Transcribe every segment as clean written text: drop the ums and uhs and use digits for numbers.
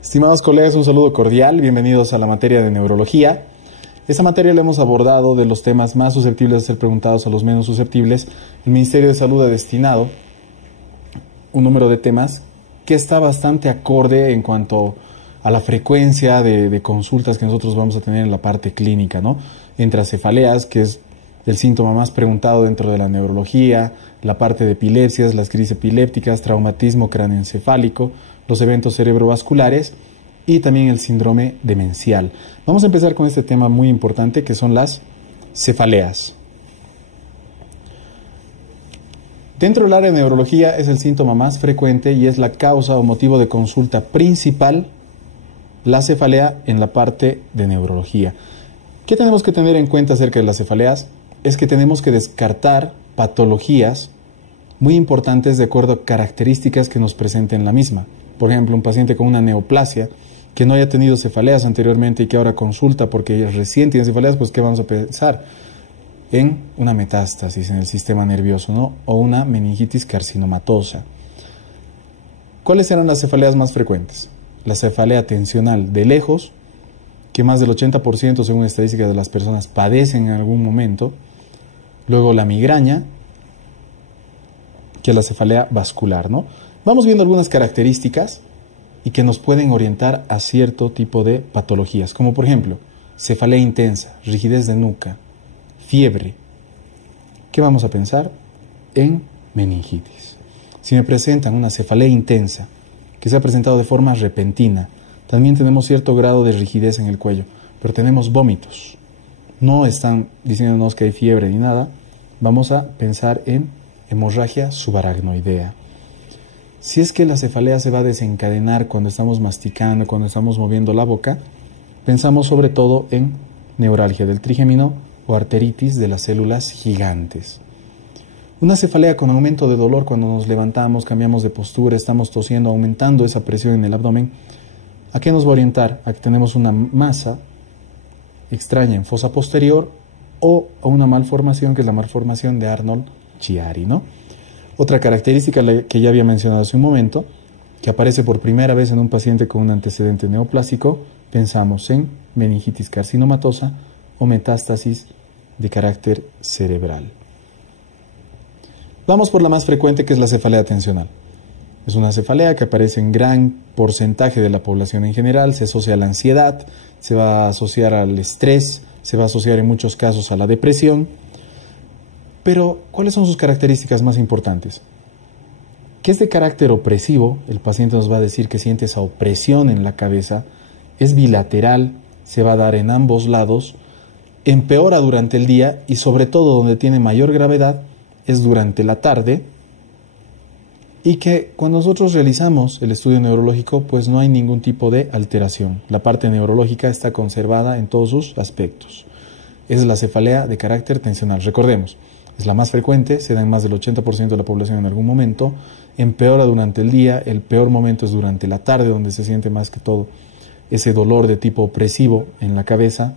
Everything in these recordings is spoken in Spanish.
Estimados colegas, un saludo cordial, bienvenidos a la materia de neurología. Esta materia la hemos abordado de los temas más susceptibles de ser preguntados a los menos susceptibles. El Ministerio de Salud ha destinado un número de temas que está bastante acorde en cuanto a la frecuencia de consultas que nosotros vamos a tener en la parte clínica, ¿no? Entre cefaleas, que es el síntoma más preguntado dentro de la neurología, la parte de epilepsias, las crisis epilépticas, traumatismo cráneoencefálico, los eventos cerebrovasculares y también el síndrome demencial. Vamos a empezar con este tema muy importante que son las cefaleas. Dentro del área de neurología es el síntoma más frecuente y es la causa o motivo de consulta principal, la cefalea en la parte de neurología. ¿Qué tenemos que tener en cuenta acerca de las cefaleas? Es que tenemos que descartar patologías muy importantes de acuerdo a características que nos presenten la misma. Por ejemplo, un paciente con una neoplasia que no haya tenido cefaleas anteriormente y que ahora consulta porque recién tiene cefaleas, pues ¿qué vamos a pensar? En una metástasis en el sistema nervioso, ¿no? O una meningitis carcinomatosa. ¿Cuáles serán las cefaleas más frecuentes? La cefalea tensional de lejos, que más del 80% según estadísticas de las personas padecen en algún momento. Luego la migraña, que es la cefalea vascular, ¿no? Vamos viendo algunas características y que nos pueden orientar a cierto tipo de patologías, como por ejemplo, cefalea intensa, rigidez de nuca, fiebre. ¿Qué vamos a pensar? En meningitis. Si me presentan una cefalea intensa, que se ha presentado de forma repentina, también tenemos cierto grado de rigidez en el cuello, pero tenemos vómitos. No están diciéndonos que hay fiebre ni nada. Vamos a pensar en hemorragia subaracnoidea. Si es que la cefalea se va a desencadenar cuando estamos masticando, cuando estamos moviendo la boca, pensamos sobre todo en neuralgia del trigémino o arteritis de las células gigantes. Una cefalea con aumento de dolor cuando nos levantamos, cambiamos de postura, estamos tosiendo, aumentando esa presión en el abdomen, ¿a qué nos va a orientar? A que tenemos una masa extraña en fosa posterior o a una malformación que es la malformación de Arnold-Chiari, ¿no? Otra característica que ya había mencionado hace un momento, que aparece por primera vez en un paciente con un antecedente neoplásico, pensamos en meningitis carcinomatosa o metástasis de carácter cerebral. Vamos por la más frecuente, que es la cefalea tensional. Es una cefalea que aparece en gran porcentaje de la población en general, se asocia a la ansiedad, se va a asociar al estrés, se va a asociar en muchos casos a la depresión. Pero, ¿cuáles son sus características más importantes? Que es de carácter opresivo, el paciente nos va a decir que siente esa opresión en la cabeza, es bilateral, se va a dar en ambos lados, empeora durante el día y sobre todo donde tiene mayor gravedad es durante la tarde, y que cuando nosotros realizamos el estudio neurológico pues no hay ningún tipo de alteración, la parte neurológica está conservada en todos sus aspectos. Es la cefalea de carácter tensional, recordemos. Es la más frecuente, se da en más del 80% de la población en algún momento, empeora durante el día, el peor momento es durante la tarde, donde se siente más que todo ese dolor de tipo opresivo en la cabeza,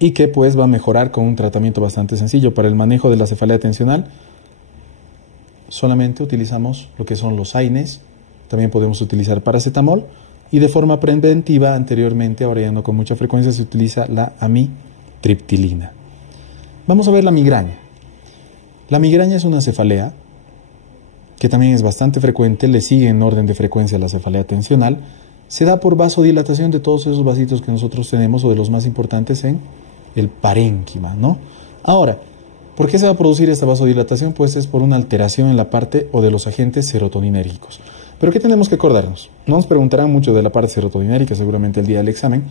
y que pues va a mejorar con un tratamiento bastante sencillo. Para el manejo de la cefalea tensional, solamente utilizamos lo que son los AINES, también podemos utilizar paracetamol, y de forma preventiva, anteriormente, ahora ya no con mucha frecuencia, se utiliza la amitriptilina. Vamos a ver la migraña. La migraña es una cefalea que también es bastante frecuente, le sigue en orden de frecuencia la cefalea tensional, se da por vasodilatación de todos esos vasitos que nosotros tenemos o de los más importantes en el parénquima, ¿no? Ahora, ¿por qué se va a producir esta vasodilatación? Pues es por una alteración en la parte o de los agentes serotoninérgicos. Pero ¿qué tenemos que acordarnos? No nos preguntarán mucho de la parte serotoninérgica seguramente el día del examen,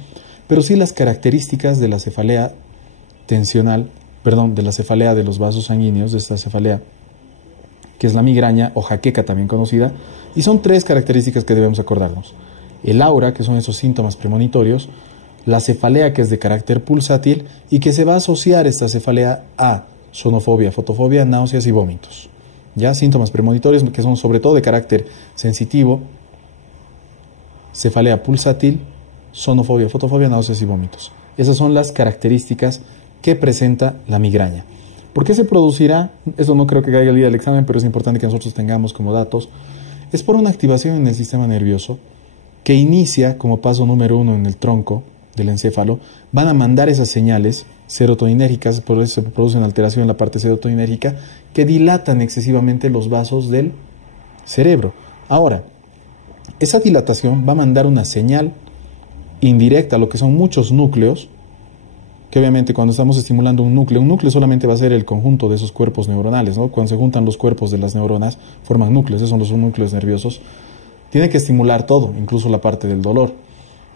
pero sí las características de la cefalea tensional, de la cefalea de los vasos sanguíneos, de esta cefalea que es la migraña o jaqueca también conocida, y son tres características que debemos acordarnos. El aura, que son esos síntomas premonitorios, la cefalea, que es de carácter pulsátil y que se va a asociar esta cefalea a sonofobia, fotofobia, náuseas y vómitos. ¿Ya? Síntomas premonitorios que son sobre todo de carácter sensitivo, cefalea pulsátil, sonofobia, fotofobia, náuseas y vómitos. Esas son las características que presenta la migraña. ¿Por qué se producirá? Esto no creo que caiga el día del examen, pero es importante que nosotros tengamos como datos. Es por una activación en el sistema nervioso que inicia como paso número 1 en el tronco del encéfalo, van a mandar esas señales serotoninérgicas, por eso se produce una alteración en la parte serotoninérgica, que dilatan excesivamente los vasos del cerebro. Ahora, esa dilatación va a mandar una señal indirecta a lo que son muchos núcleos, que obviamente cuando estamos estimulando un núcleo solamente va a ser el conjunto de esos cuerpos neuronales, ¿no? Cuando se juntan los cuerpos de las neuronas, forman núcleos, esos son los núcleos nerviosos. Tiene que estimular todo, incluso la parte del dolor.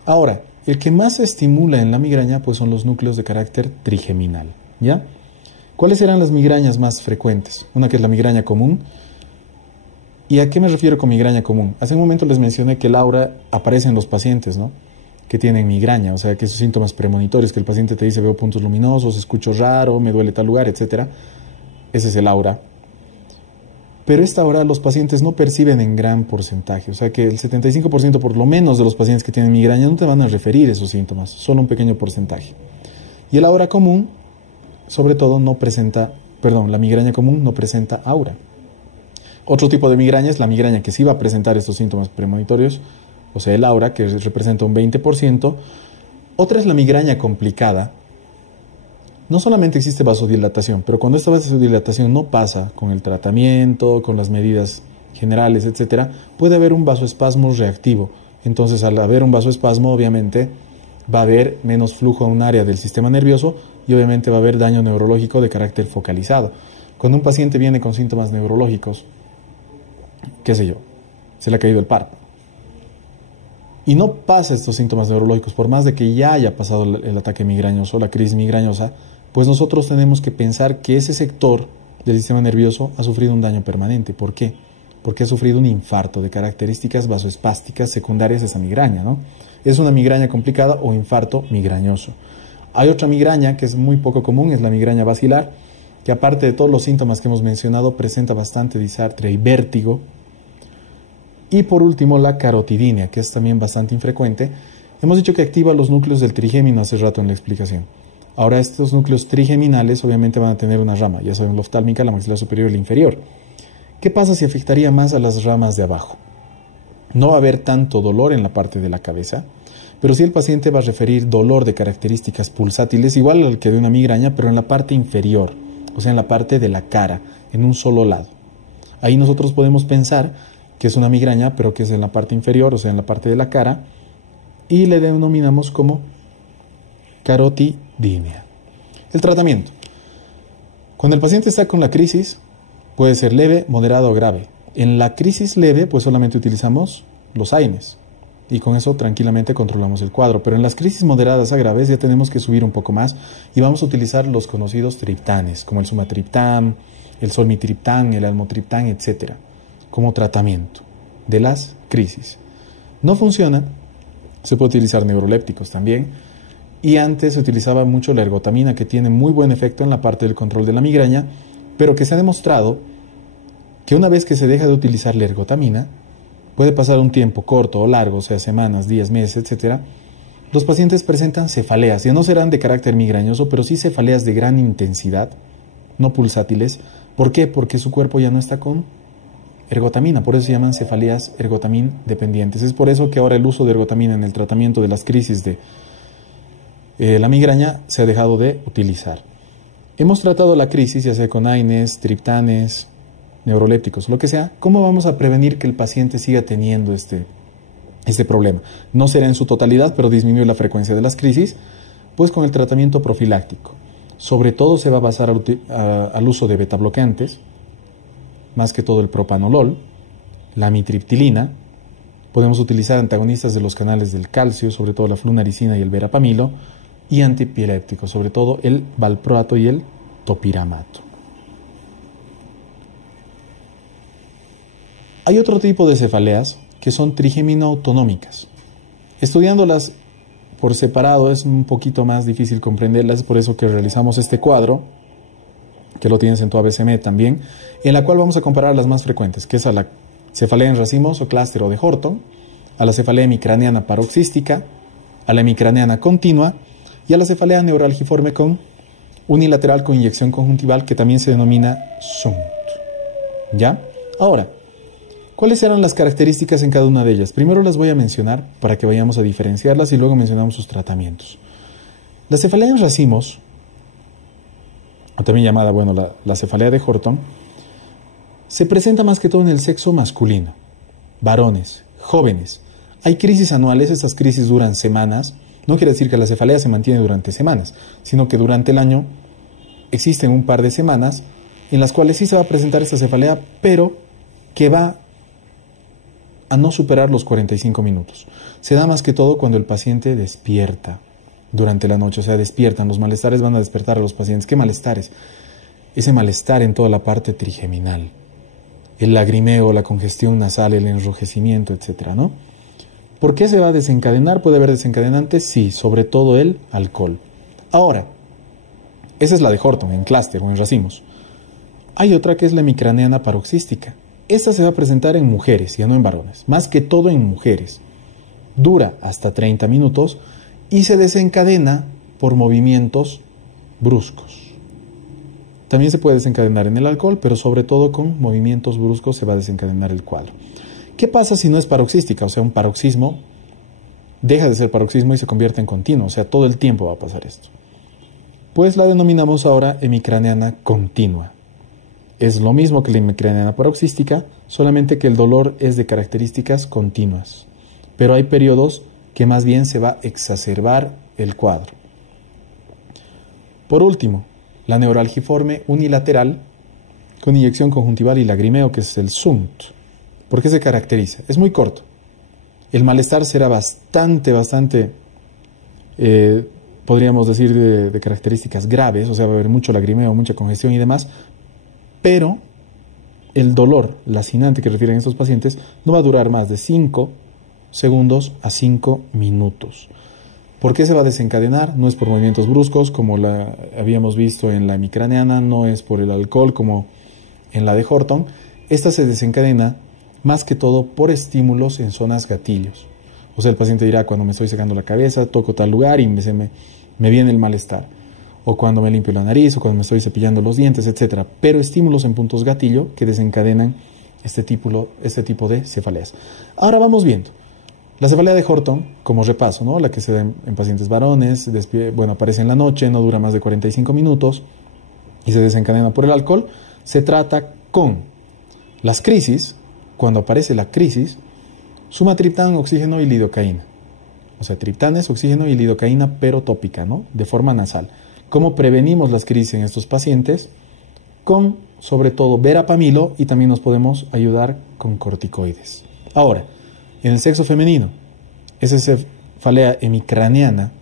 Ahora, el que más se estimula en la migraña, pues son los núcleos de carácter trigeminal, ¿ya? ¿Cuáles serán las migrañas más frecuentes? Una que es la migraña común. ¿Y a qué me refiero con migraña común? Hace un momento les mencioné que el aura aparece en los pacientes, ¿no? Que tienen migraña, o sea, que esos síntomas premonitorios, que el paciente te dice veo puntos luminosos, escucho raro, me duele tal lugar, etc. Ese es el aura. Pero esta aura los pacientes no perciben en gran porcentaje, o sea que el 75% por lo menos de los pacientes que tienen migraña no te van a referir esos síntomas, solo un pequeño porcentaje. Y el aura común, sobre todo, la migraña común no presenta aura. Otro tipo de migraña es la migraña que sí va a presentar estos síntomas premonitorios, o sea, el aura, que representa un 20%. Otra es la migraña complicada. No solamente existe vasodilatación, pero cuando esta vasodilatación no pasa con el tratamiento, con las medidas generales, etc., puede haber un vasoespasmo reactivo. Entonces, al haber un vasoespasmo, obviamente, va a haber menos flujo a un área del sistema nervioso y obviamente va a haber daño neurológico de carácter focalizado. Cuando un paciente viene con síntomas neurológicos, qué sé yo, se le ha caído el párpado, y no pasa estos síntomas neurológicos, por más de que ya haya pasado el ataque migrañoso, la crisis migrañosa, pues nosotros tenemos que pensar que ese sector del sistema nervioso ha sufrido un daño permanente. ¿Por qué? Porque ha sufrido un infarto de características vasoespásticas secundarias a esa migraña, ¿no? Es una migraña complicada o infarto migrañoso. Hay otra migraña que es muy poco común, es la migraña basilar, que aparte de todos los síntomas que hemos mencionado, presenta bastante disartria y vértigo. Y por último, la carotidinea, que es también bastante infrecuente. Hemos dicho que activa los núcleos del trigémino hace rato en la explicación. Ahora, estos núcleos trigeminales obviamente van a tener una rama, ya saben, la oftálmica, la maxilar superior y la inferior. ¿Qué pasa si afectaría más a las ramas de abajo? No va a haber tanto dolor en la parte de la cabeza, pero sí el paciente va a referir dolor de características pulsátiles, igual al que de una migraña, pero en la parte inferior, o sea, en la parte de la cara, en un solo lado. Ahí nosotros podemos pensar que es una migraña, pero que es en la parte inferior, o sea, en la parte de la cara, y le denominamos como carotidinea. El tratamiento. Cuando el paciente está con la crisis, puede ser leve, moderado o grave. En la crisis leve, pues solamente utilizamos los AINES, y con eso tranquilamente controlamos el cuadro. Pero en las crisis moderadas a graves ya tenemos que subir un poco más, y vamos a utilizar los conocidos triptanes, como el sumatriptán, el solmitriptán, el almotriptán, etc., como tratamiento de las crisis. No funciona, se puede utilizar neurolépticos también, y antes se utilizaba mucho la ergotamina, que tiene muy buen efecto en la parte del control de la migraña, pero que se ha demostrado que una vez que se deja de utilizar la ergotamina, puede pasar un tiempo corto o largo, o sea, semanas, días, meses, etc., los pacientes presentan cefaleas, ya no serán de carácter migrañoso, pero sí cefaleas de gran intensidad, no pulsátiles. ¿Por qué? Porque su cuerpo ya no está con ergotamina, por eso se llaman cefaleas ergotamin dependientes. Es por eso que ahora el uso de ergotamina en el tratamiento de las crisis de la migraña se ha dejado de utilizar. Hemos tratado la crisis, ya sea con AINES, triptanes, neurolépticos, lo que sea. ¿Cómo vamos a prevenir que el paciente siga teniendo este problema? No será en su totalidad, pero disminuir la frecuencia de las crisis, pues con el tratamiento profiláctico. Sobre todo se va a basar al uso de betabloqueantes, más que todo el propanolol, la amitriptilina. Podemos utilizar antagonistas de los canales del calcio, sobre todo la flunaricina y el verapamilo, y antiepilépticos, sobre todo el valproato y el topiramato. Hay otro tipo de cefaleas que son trigémino-autonómicas. Estudiándolas por separado es un poquito más difícil comprenderlas, por eso que realizamos este cuadro, que lo tienes en tu ABCM también, en la cual vamos a comparar las más frecuentes, que es a la cefalea en racimos o clúster o de Horton, a la cefalea hemicraneana paroxística, a la hemicraneana continua y a la cefalea neuralgiforme unilateral con inyección conjuntival, que también se denomina SUNT. ¿Ya? Ahora, ¿Cuáles eran las características en cada una de ellas? Primero las voy a mencionar para que vayamos a diferenciarlas y luego mencionamos sus tratamientos. La cefalea en racimos, o también llamada, la cefalea de Horton, se presenta más que todo en el sexo masculino, varones, jóvenes. Hay crisis anuales, estas crisis duran semanas. No quiere decir que la cefalea se mantiene durante semanas, sino que durante el año existen un par de semanas en las cuales sí se va a presentar esta cefalea, pero que va a no superar los 45 minutos. Se da más que todo cuando el paciente despierta durante la noche, o sea, despiertan. Los malestares van a despertar a los pacientes. ¿Qué malestares? Ese malestar en toda la parte trigeminal, el lagrimeo, la congestión nasal, el enrojecimiento, etcétera, ¿no? ¿Por qué se va a desencadenar? ¿Puede haber desencadenantes? Sí, sobre todo el alcohol. Ahora, esa es la de Horton, en clúster o en racimos. Hay otra que es la hemicraneana paroxística. Esta se va a presentar en mujeres, ya no en varones, más que todo en mujeres. Dura hasta 30 minutos y se desencadena por movimientos bruscos. También se puede desencadenar en el alcohol, pero sobre todo con movimientos bruscos se va a desencadenar el cuadro. ¿Qué pasa si no es paroxística? O sea, un paroxismo deja de ser paroxismo y se convierte en continuo, o sea, todo el tiempo va a pasar esto. Pues la denominamos ahora hemicraneana continua. Es lo mismo que la hemicraneana paroxística, solamente que el dolor es de características continuas. Pero hay periodos que más bien se va a exacerbar el cuadro. Por último, la neuralgiforme unilateral con inyección conjuntival y lagrimeo, que es el SUNT. ¿Por qué se caracteriza? Es muy corto. El malestar será bastante, podríamos decir, de características graves, o sea, va a haber mucho lagrimeo, mucha congestión y demás, pero el dolor lacinante que refieren estos pacientes no va a durar más de 5 segundos a 5 minutos. ¿Por qué se va a desencadenar? No es por movimientos bruscos, como la habíamos visto en la hemicraneana, no es por el alcohol, como en la de Horton. Esta se desencadena más que todo por estímulos en zonas gatillos. O sea, el paciente dirá, cuando me estoy secando la cabeza, toco tal lugar y me viene el malestar. O cuando me limpio la nariz, o cuando me estoy cepillando los dientes, etc. Pero estímulos en puntos gatillo que desencadenan este tipo de cefaleas. Ahora vamos viendo. La cefalea de Horton, como repaso, ¿no? La que se da en pacientes varones, aparece en la noche, no dura más de 45 minutos y se desencadena por el alcohol. Se trata con las crisis. Cuando aparece la crisis, sumatriptán, oxígeno y lidocaína. O sea, triptanes, oxígeno y lidocaína, pero tópica, ¿no? De forma nasal. ¿Cómo prevenimos las crisis en estos pacientes? Con, sobre todo, verapamilo, y también nos podemos ayudar con corticoides. Ahora, en el sexo femenino, esa cefalea hemicraneana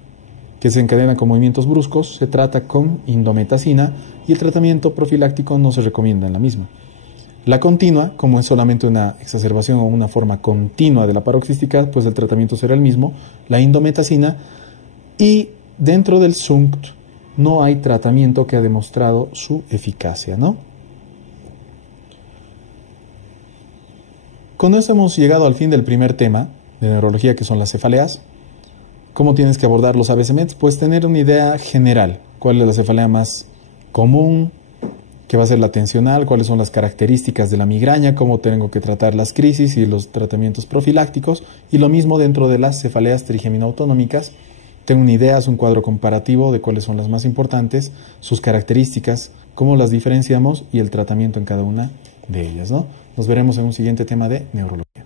que se encadena con movimientos bruscos, se trata con indometacina y el tratamiento profiláctico no se recomienda en la misma. La continua, como es solamente una exacerbación o una forma continua de la paroxística, pues el tratamiento será el mismo, la indometacina, y dentro del SUNT no hay tratamiento que ha demostrado su eficacia, ¿no? Con esto hemos llegado al fin del primer tema de neurología, que son las cefaleas. ¿Cómo tienes que abordar los ABCMEDs? Pues tener una idea general. ¿Cuál es la cefalea más común? ¿Qué va a ser la tensional? ¿Cuáles son las características de la migraña? ¿Cómo tengo que tratar las crisis y los tratamientos profilácticos? Y lo mismo dentro de las cefaleas trigeminautonómicas. Tengo una idea, es un cuadro comparativo de cuáles son las más importantes, sus características, cómo las diferenciamos y el tratamiento en cada una de ellas, ¿no? Nos veremos en un siguiente tema de neurología.